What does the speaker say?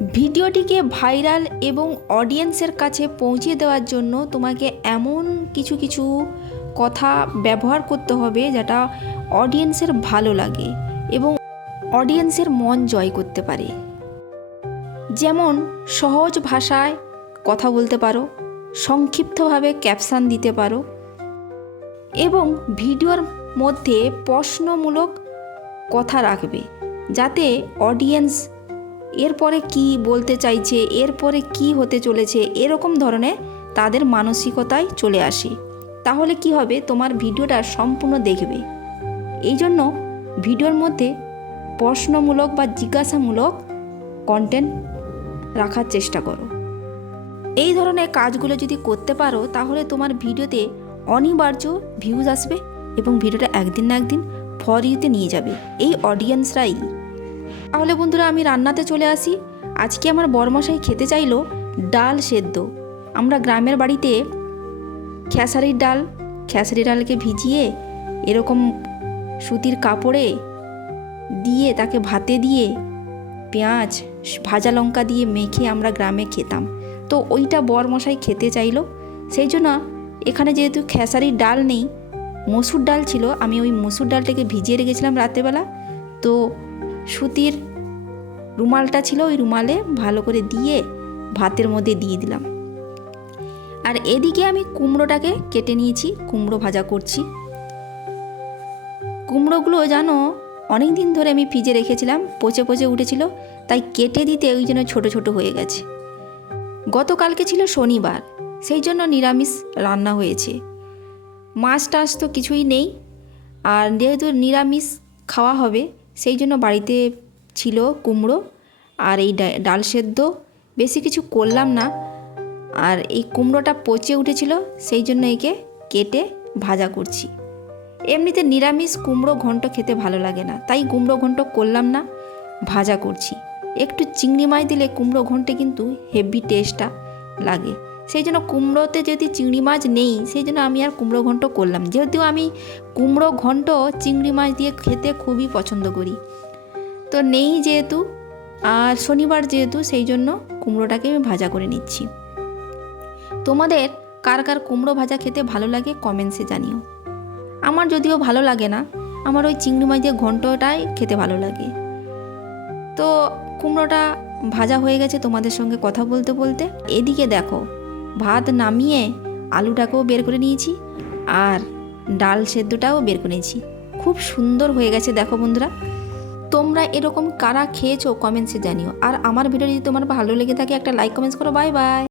ভিডিওটিকে ভাইরাল এবং অডিয়েন্সের কাছে পৌঁছে দেওয়ার জন্য তোমাকে এমন কিছু কিছু কথা ব্যবহার করতে হবে যেটা অডিয়েন্সের ভালো লাগে এবং অডিয়েন্সের মন জয় করতে পারে। যেমন, সহজ ভাষায় কথা বলতে পারো, সংক্ষিপ্তভাবে ক্যাপশান দিতে পারো এবং ভিডিওর মধ্যে প্রশ্নমূলক কথা রাখবে যাতে অডিয়েন্স এরপরে কি বলতে চাইছে, এরপরে কি হতে চলেছে, এরকম ধরনের তাদের মানসিকতায় চলে আসে। তাহলে কি হবে? তোমার ভিডিওটা সম্পূর্ণ দেখবে। এই জন্য ভিডিওর মধ্যে প্রশ্নমূলক বা জিজ্ঞাসামূলক কন্টেন্ট রাখার চেষ্টা করো। এই ধরনের কাজগুলো যদি করতে পারো, তাহলে তোমার ভিডিওতে অনিবার্য ভিউজ আসবে এবং ভিডিওটা একদিন না একদিন ফর ইউতে নিয়ে যাবে। এই অডিয়েন্সরাই তাহলে বন্ধুরা আমি রান্নাতে চলে আসি। আজকে আমার বরমশাই খেতে চাইলো ডাল সেদ্ধ। আমরা গ্রামের বাড়িতে খেসারির ডাল, খেসারি ডালকে ভিজিয়ে এরকম সুতির কাপড়ে দিয়ে তাকে ভাতে দিয়ে পেঁয়াজ, ভাজা লঙ্কা দিয়ে মেখে আমরা গ্রামে খেতাম। তো ওইটা বরমশাই খেতে চাইলো। সেই জন্য এখানে যেহেতু খেসারির ডাল নেই, মসুর ডাল ছিল, আমি ওই মসুর ডালটাকে ভিজিয়ে রেখেছিলাম রাতেবেলা তো সুতির রুমালটা ছিল ওই রুমালে ভালো করে দিয়ে ভাতের মধ্যে দিয়ে দিলাম। আর এদিকে আমি কুমড়োটাকে কেটে নিয়েছি, কুমড়ো ভাজা করছি। কুমড়োগুলো জানো অনেক দিন ধরে আমি ফ্রিজে রেখেছিলাম, পচে পচে উঠেছিল, তাই কেটে দিতে ওই জন্য ছোটো ছোটো হয়ে গেছে। গতকালকে ছিল শনিবার, সেই জন্য নিরামিষ রান্না হয়েছে। মাছ টাছ তো কিছুই নেই, আর যেহেতু নিরামিষ খাওয়া হবে সেই জন্য বাড়িতে ছিল কুমড়ো আর এই ডাল সেদ্ধ। বেশি কিছু করলাম না। আর এই কুমড়োটা পচে উঠেছিল, সেই জন্য একে কেটে ভাজা করছি। এমনিতে নিরামিষ কুমড়ো ঘন্ট খেতে ভালো লাগে না, তাই কুমড়ো ঘন্ট করলাম না, ভাজা করছি। একটু চিংড়ি মাছ দিলে কুমড়ো ঘন্টে কিন্তু হেভি টেস্টটা লাগে। সেই জন্য কুমড়োতে যদি চিংড়ি মাছ নেই, সেই জন্য আমি আর কুমড়ো ঘন্ট করলাম। যেহেতু আমি কুমড়ো ঘন্ট চিংড়ি মাছ দিয়ে খেতে খুবই পছন্দ করি। তো নেই যেহেতু, আর শনিবার যেহেতু, সেই জন্য কুমড়োটাকে আমি ভাজা করে নিচ্ছি। তোমাদের কার কার কুমড়ো ভাজা খেতে ভালো লাগে কমেন্টসে জানিও। আমার যদিও ভালো লাগে না, আমার ওই চিংড়ি মাছ দিয়ে ঘন্টটাই খেতে ভালো লাগে। তো কুমড়োটা ভাজা হয়ে গেছে তোমাদের সঙ্গে কথা বলতে বলতে। এদিকে দেখো ভাত নামিয়ে আলুটাকেও বের করে নিয়েছি আর ডাল সেদ্ধটাও বের করে নিয়েছি। খুব সুন্দর হয়ে গেছে, দেখো বন্ধুরা। তোমরা এরকম কারা খেয়েছো কমেন্টসে জানিও। আর আমার ভিডিও যদি তোমার ভালো লেগে থাকে, একটা লাইক কমেন্টস করো। Bye bye.